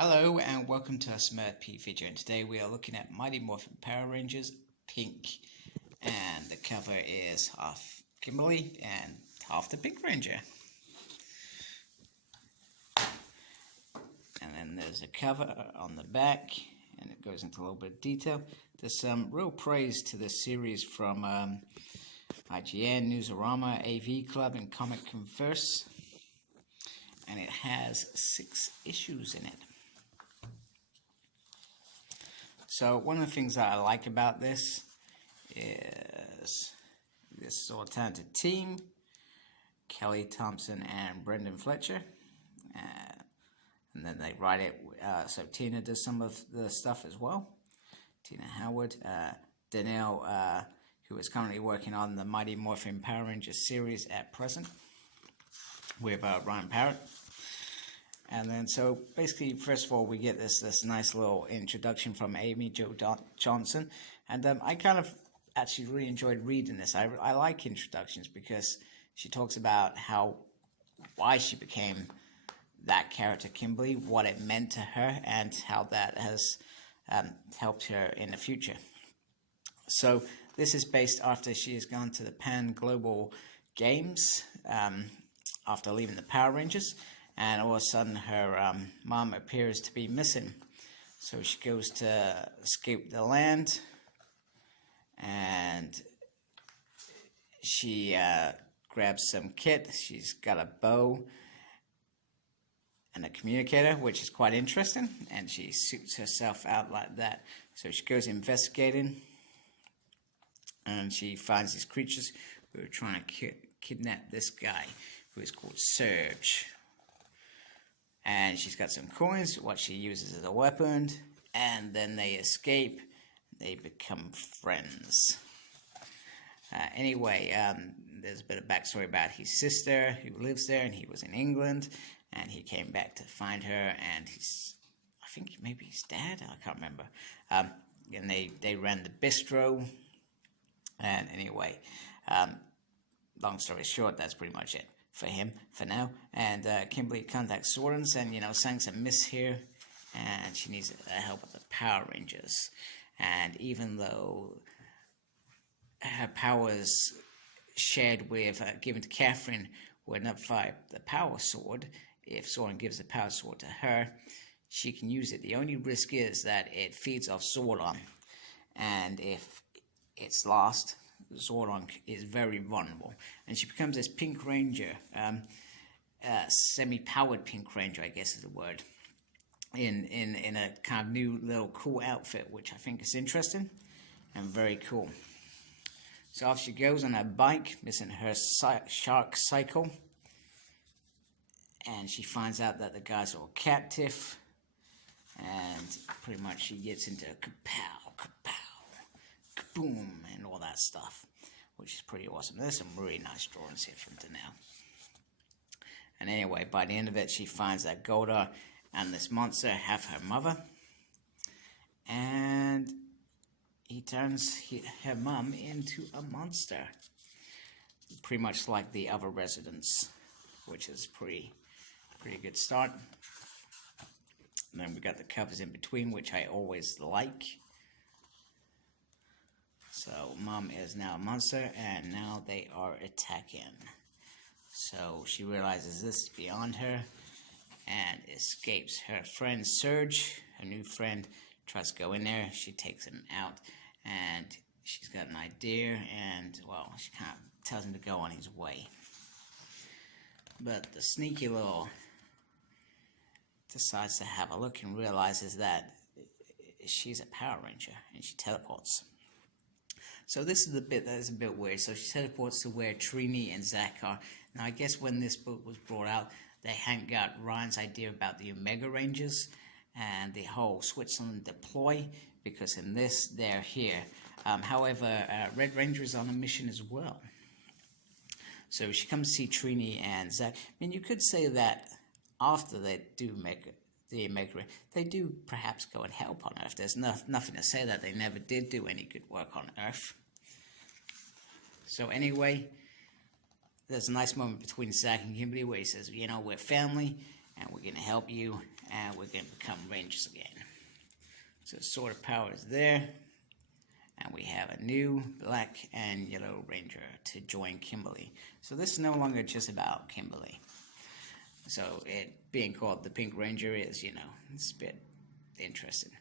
Hello and welcome to our Smurf P video, and today we are looking at Mighty Morphin Power Rangers Pink, and the cover is half Kimberly and half the Pink Ranger. And then there's a cover on the back and it goes into a little bit of detail. There's some real praise to this series from IGN, Newsarama, AV Club and Comic Converse, and it has 6 issues in it. So one of the things that I like about this is this all talented team, Kelly Thompson and Brendan Fletcher, and then they write it, so Tina does some of the stuff as well, Tina Howard, Danielle, who is currently working on the Mighty Morphin Power Rangers series at present, with Ryan Parrott. And then, so basically, first of all, we get this nice little introduction from Amy Jo Johnson, and I kind of actually really enjoyed reading this. I like introductions because she talks about why she became that character, Kimberly, what it meant to her, and how that has helped her in the future. So this is based after she has gone to the Pan Global Games after leaving the Power Rangers. And all of a sudden her mom appears to be missing. So she goes to escape the land, and she grabs some kit. She's got a bow and a communicator, which is quite interesting, and she suits herself out like that. So she goes investigating, and she finds these creatures who are trying to kidnap this guy, who is called Surge. And she's got some coins, what she uses as a weapon, and then they escape. They become friends. Anyway, there's a bit of backstory about his sister who lives there, and he was in England, and he came back to find her, and I think maybe his dad, I can't remember. And they ran the bistro, and anyway, long story short, that's pretty much it for him for now. And Kimberly contacts Soren saying, Sang's amiss here and she needs help with the Power Rangers. And even though her powers shared with given to Catherine would notify the Power Sword, if Soren gives the Power Sword to her, she can use it. The only risk is that it feeds off Zordon, and if it's lost, Zordon is very vulnerable, and she becomes this Pink Ranger, semi-powered Pink Ranger, I guess is the word, in a kind of new little cool outfit, which I think is interesting and very cool. So off she goes on her bike, missing her shark cycle, and she finds out that the guys are all captive, and pretty much she gets into kapow, kapow, kaboom, and all that stuff, which is pretty awesome. There's some really nice drawings here from Danielle. And anyway, by the end of it, she finds that Goldar and this monster have her mother, and he turns her mom into a monster, pretty much like the other residents, which is pretty good start. And then we got the covers in between, which I always like. So mom is now a monster, and now they are attacking. So she realizes this is beyond her and escapes. Her friend Surge, her new friend, tries to go in there. She takes him out, and she's got an idea, and well, she kind of tells him to go on his way. But the sneaky little decides to have a look and realizes that she's a Power Ranger, and she teleports. So this is the bit that is a bit weird. So she teleports to where Trini and Zach are. Now I guess when this book was brought out, they hadn't got Ryan's idea about the Omega Rangers and the whole Switzerland deploy, because in this they're here. However, Red Ranger is on a mission as well. So she comes to see Trini and Zach. I mean, you could say that after they do make the Omega, they do perhaps go and help on Earth. There's nothing to say that they never did do any good work on Earth. So anyway, there's a nice moment between Zach and Kimberly where he says, we're family, and we're going to help you, and we're going to become Rangers again. So Sword of Power is there, and we have a new black and yellow Ranger to join Kimberly. So this is no longer just about Kimberly. So it being called the Pink Ranger is, it's a bit interesting.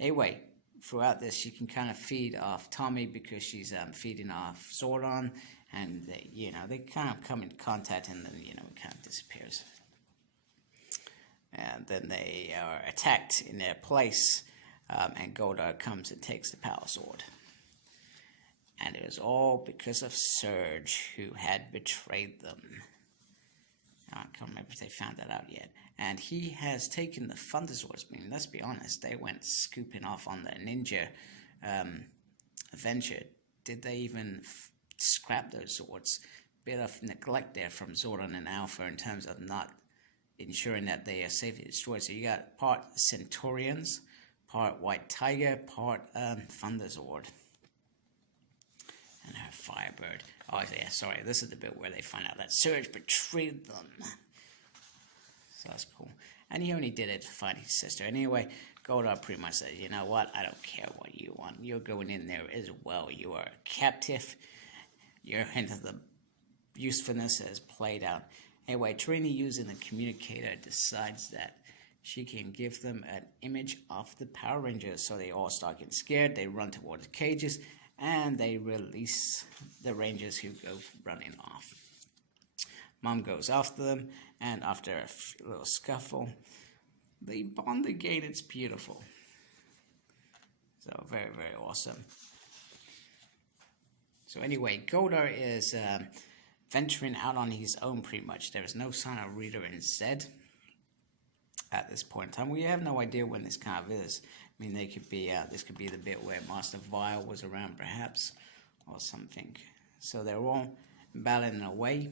Anyway, throughout this, she can kind of feed off Tommy because she's feeding off Zordon, and they kind of come into contact, and then it kind of disappears. And then they are attacked in their place, and Goldar comes and takes the Power Sword. And it was all because of Surge, who had betrayed them. I can't remember if they found that out yet. And he has taken the Thunder Swords. I mean, let's be honest, they went scooping off on the ninja adventure. Did they even scrap those swords? Bit of neglect there from Zordon and Alpha in terms of not ensuring that they are safely destroyed. So you got part Centaurians, part White Tiger, part Thunder Sword. And her Firebird. Oh yeah, sorry, this is the bit where they find out that Surge betrayed them. So that's cool. And he only did it to find his sister. Anyway, Goldar pretty much said, you know what, I don't care what you want. You're going in there as well. You are a captive. Your hint of the usefulness is played out. Anyway, Trini, using the communicator, decides that she can give them an image of the Power Rangers. So they all start getting scared. They run towards the cages, and they release the Rangers who go running off. Mom goes after them, and after a little scuffle, they bond again. It's beautiful. So very, very awesome. So anyway, Goldar is venturing out on his own pretty much. There is no sign of Rita and Zed at this point in time. We have no idea when this kind of is. I mean, they could be this could be the bit where Master Vile was around, perhaps, or something. So they're all battling away,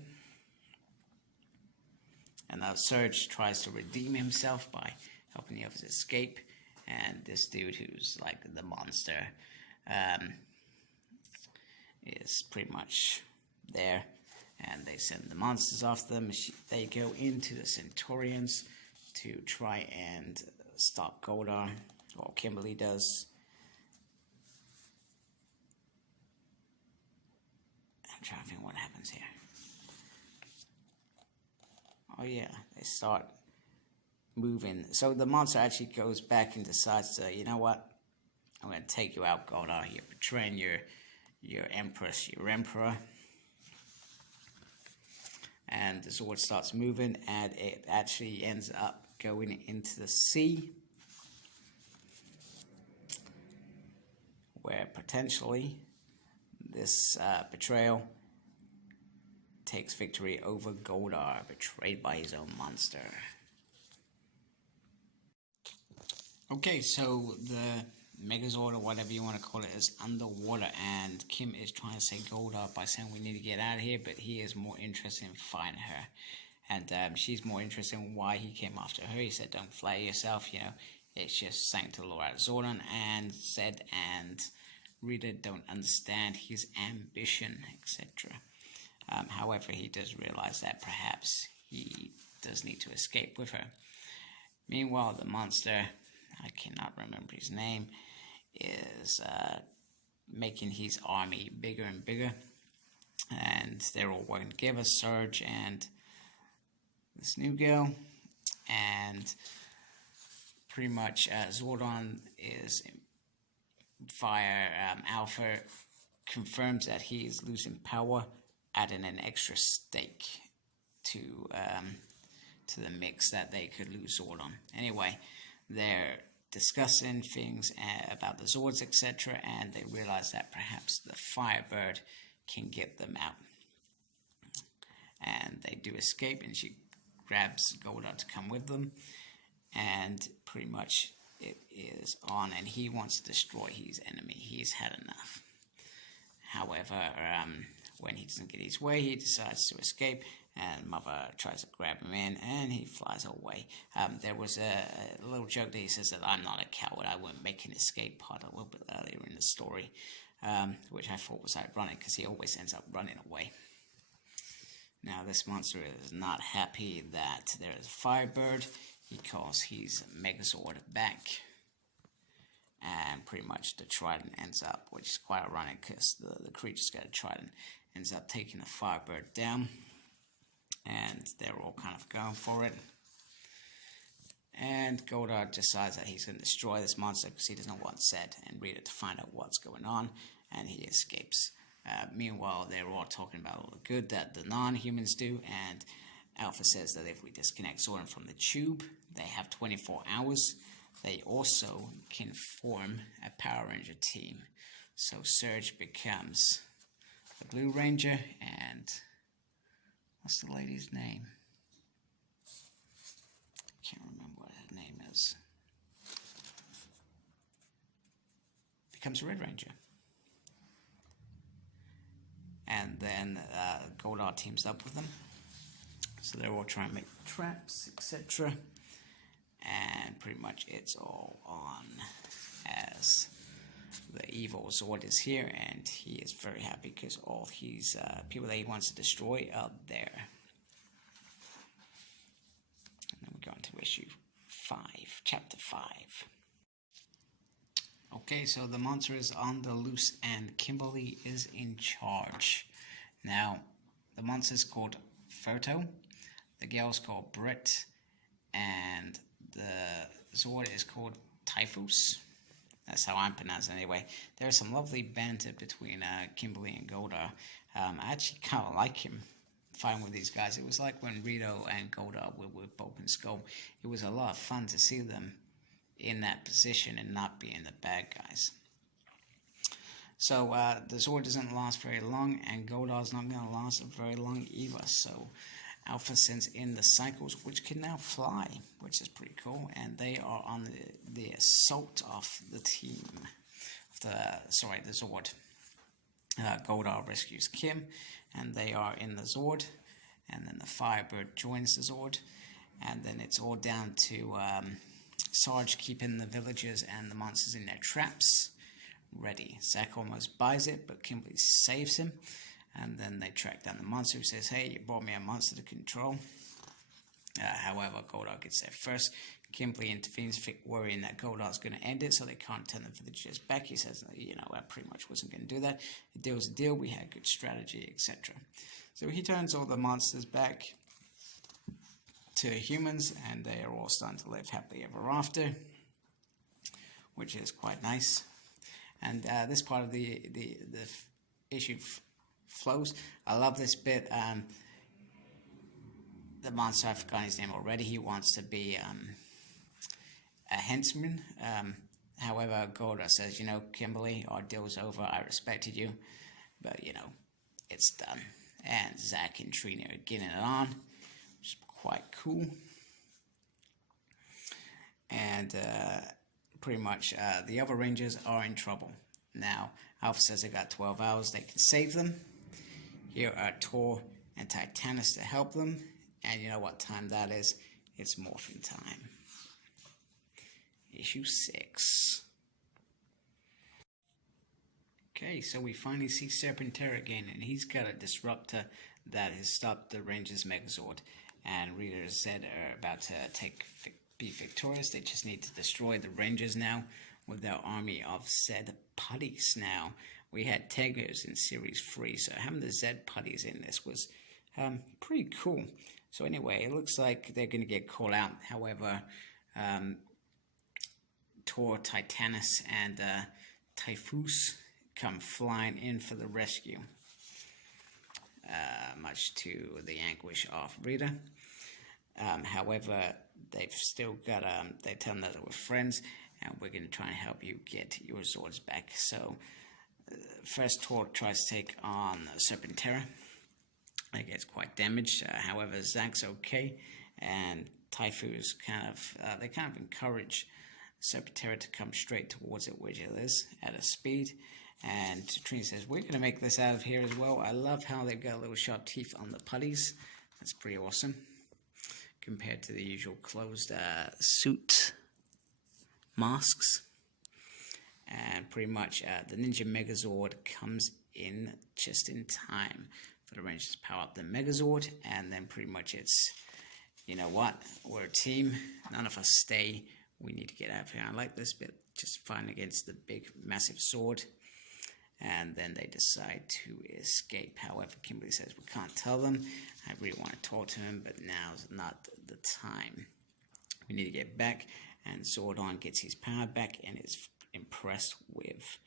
and now Surge tries to redeem himself by helping the others escape. And this dude, who's like the monster, is pretty much there. And they send the monsters after them. They go into the Centaurians to try and stop Goldar. Or Kimberly does. I'm trying to think what happens here. Oh yeah, they start moving. So the monster actually goes back and decides to, you know what? I'm going to take you out, Goldar. You're betraying your empress, your emperor. And the sword starts moving, and it actually ends up going into the sea, where potentially this betrayal takes victory over Goldar, betrayed by his own monster. Okay, so the Megazord, or whatever you want to call it, is underwater, and Kim is trying to say Goldar by saying we need to get out of here, but he is more interested in finding her. And she's more interested in why he came after her. He said, don't flatter yourself, it's just saying to lure out Zordon, and Zed and Rita don't understand his ambition, etc. However, he does realize that perhaps he does need to escape with her. Meanwhile, the monster, I cannot remember his name, is making his army bigger and bigger. And they're all working together, Surge and this new girl. And pretty much Zordon is via Alpha confirms that he is losing power, adding an extra stake to the mix that they could lose Zordon. Anyway, they're discussing things about the Zords, etc., and they realize that perhaps the Firebird can get them out. And they do escape, and she grabs Goldar to come with them, and pretty much it is on, and he wants to destroy his enemy. He's had enough. However, when he doesn't get his way, he decides to escape, and Mother tries to grab him in, and he flies away. There was a little joke that he says that I'm not a coward, I wouldn't make an escape part a little bit earlier in the story, which I thought was ironic because he always ends up running away. Now this monster is not happy that there is a Firebird. He calls his Megazord back. And pretty much the Trident ends up, which is quite ironic because the creature's got a Trident, ends up taking the Firebird down. And they're all kind of going for it. And Goldar decides that he's going to destroy this monster because he doesn't want Zed and Rita to find out what's going on, and he escapes. Meanwhile, they're all talking about all the good that the non-humans do, and Alpha says that if we disconnect Zordon from the tube, they have 24 hours. They also can form a Power Ranger team. So Surge becomes the Blue Ranger, and what's the lady's name? Can't remember what her name is. Becomes a Red Ranger. And then Goldar teams up with them. So they're all trying to make traps, etc. And pretty much it's all on as the evil Zord is here, and he is very happy because all his people that he wants to destroy are there. Go into issue 5, chapter 5. Okay, so the monster is on the loose and Kimberly is in charge. Now, the monster is called Photo, the girl is called Britt, and the Zord is called Typhus. That's how I'm pronounced anyway. There's some lovely banter between Kimberly and Goldar. I actually kind of like him. Fine with these guys. It was like when Rito and Goldar were with Bulk and Skull. It was a lot of fun to see them in that position and not being the bad guys. So the Zord doesn't last very long, and Goldar's not going to last very long either. So Alpha sends in the Cycles, which can now fly, which is pretty cool, and they are on the assault of the team. The Zord. Goldar rescues Kim, and they are in the Zord, and then the Firebird joins the Zord, and then it's all down to Sarge keeping the villagers and the monsters in their traps ready. Zack almost buys it, but Kimberly saves him, and then they track down the monster who says, "Hey, you brought me a monster to control." However, Goldar gets there first. Kimberly intervenes, worrying that Goldar's going to end it, so they can't turn the villagers back. He says, I pretty much wasn't going to do that. The deal's a deal. We had good strategy, etc. So he turns all the monsters back to humans, and they are all starting to live happily ever after, which is quite nice. And this part of the issue flows. I love this bit. The monster, I've forgotten his name already. He wants to be a henchman. However, Goldar says, Kimberly, our deal's over. I respected you, but it's done. And Zack and Trina are getting it on, which is quite cool. And pretty much the other Rangers are in trouble. Now, Alpha says they got 12 hours. They can save them. Here are Tor and Titanus to help them. And you know what time that is? It's morphin time. Issue 6. Okay, so we finally see Serpentera again, and he's got a disruptor that has stopped the Rangers Megazord. And Rita and Zed are about to be victorious. They just need to destroy the Rangers now with their army of Zed putties. Now, we had Tegos in Series 3, so having the Zed putties in this was pretty cool. So anyway, it looks like they're going to get called out. However, Tor, Titanus, and Typhus come flying in for the rescue, much to the anguish of Rita. However, they've still got, they tell them that we're friends, and we're going to try and help you get your Zords back. So, first Tor tries to take on Serpentera. It gets quite damaged. However, Zack's okay, and Typhus they kind of encourage Serpentera to come straight towards it, which it is, at a speed. And Trina says, we're going to make this out of here as well. I love how they've got little sharp teeth on the putties. That's pretty awesome, compared to the usual closed suit masks. And pretty much the Ninja Megazord comes in just in time for for the Rangers to power up the Megazord, and then pretty much it's, you know what, we're a team, none of us stay, we need to get out of here. I like this bit, just fighting against the big massive sword, and then they decide to escape. However, Kimberly says we can't tell them. I really want to talk to him, but now's not the time. We need to get back, and Zordon gets his power back and is impressed with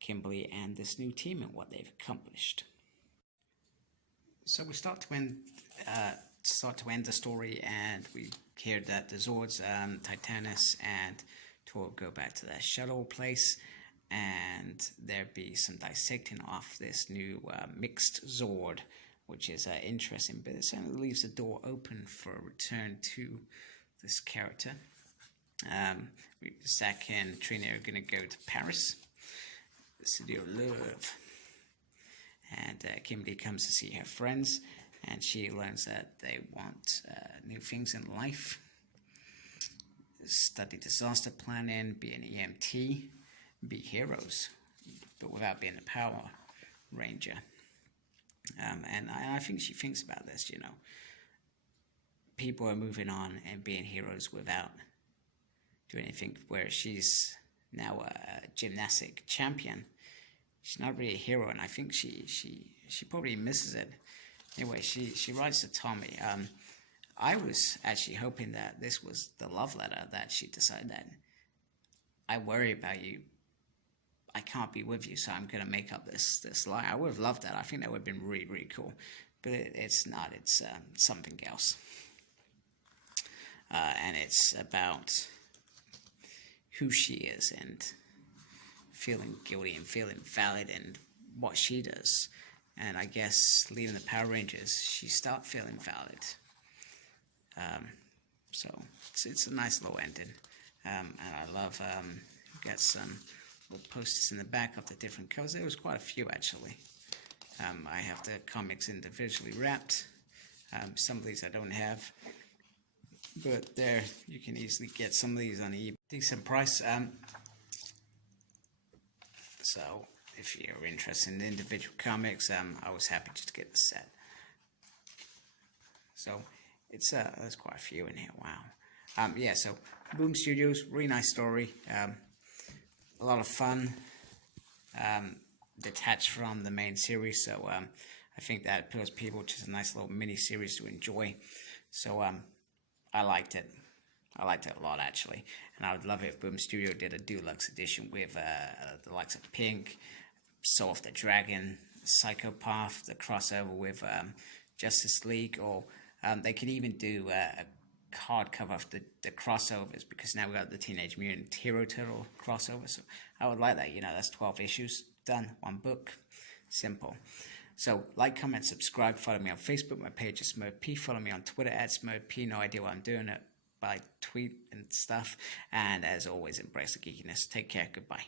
Kimberly and this new team and what they've accomplished. So we start to end the story, and we hear that the Zords, Titanus and Tor, go back to their shuttle place, and there be some dissecting off this new mixed Zord, which is interesting, but it certainly leaves the door open for a return to this character. Zach and Trina are going to go to Paris, the city of love, and Kimberly comes to see her friends, and she learns that they want new things in life: study disaster planning, be an EMT, be heroes, but without being a Power Ranger. And I think she thinks about this, you know. People are moving on and being heroes without doing anything, where she's now a gymnastic champion. She's not really a hero, and I think she probably misses it. Anyway, she writes to Tommy. I was actually hoping that this was the love letter, that she decided that I worry about you, I can't be with you, so I'm going to make up this lie. I would have loved that. I think that would have been really, really cool. But it's not. It's something else. And it's about who she is and feeling guilty and feeling valid and what she does. And I guess leaving the Power Rangers, she starts feeling valid. So it's a nice little ending. And I love, got some little posters in the back of the different covers. There was quite a few, actually. I have the comics individually wrapped. Some of these I don't have, but there you can easily get some of these on eBay. Decent price. So if you're interested in the individual comics, I was happy just to get the set. So it's there's quite a few in here. Wow. Yeah. So Boom Studios, really nice story. A lot of fun. Detached from the main series, so I think that appeals to people. Just a nice little mini series to enjoy. So I liked it. I liked it a lot, actually, and I would love it if Boom Studio did a deluxe edition with the likes of Pink, Soul of the Dragon, Psychopath, the crossover with Justice League, or they could even do a hardcover of the crossovers, because now we got the Teenage Mutant Hero Turtle crossover. So I would like that. You know, that's 12 issues done, one book, simple. So like, comment, subscribe, follow me on Facebook. My page is SmurfP. Follow me on Twitter at SmurfP. No idea what I'm doing it by tweet and stuff. And as always, embrace the geekiness. Take care. Goodbye.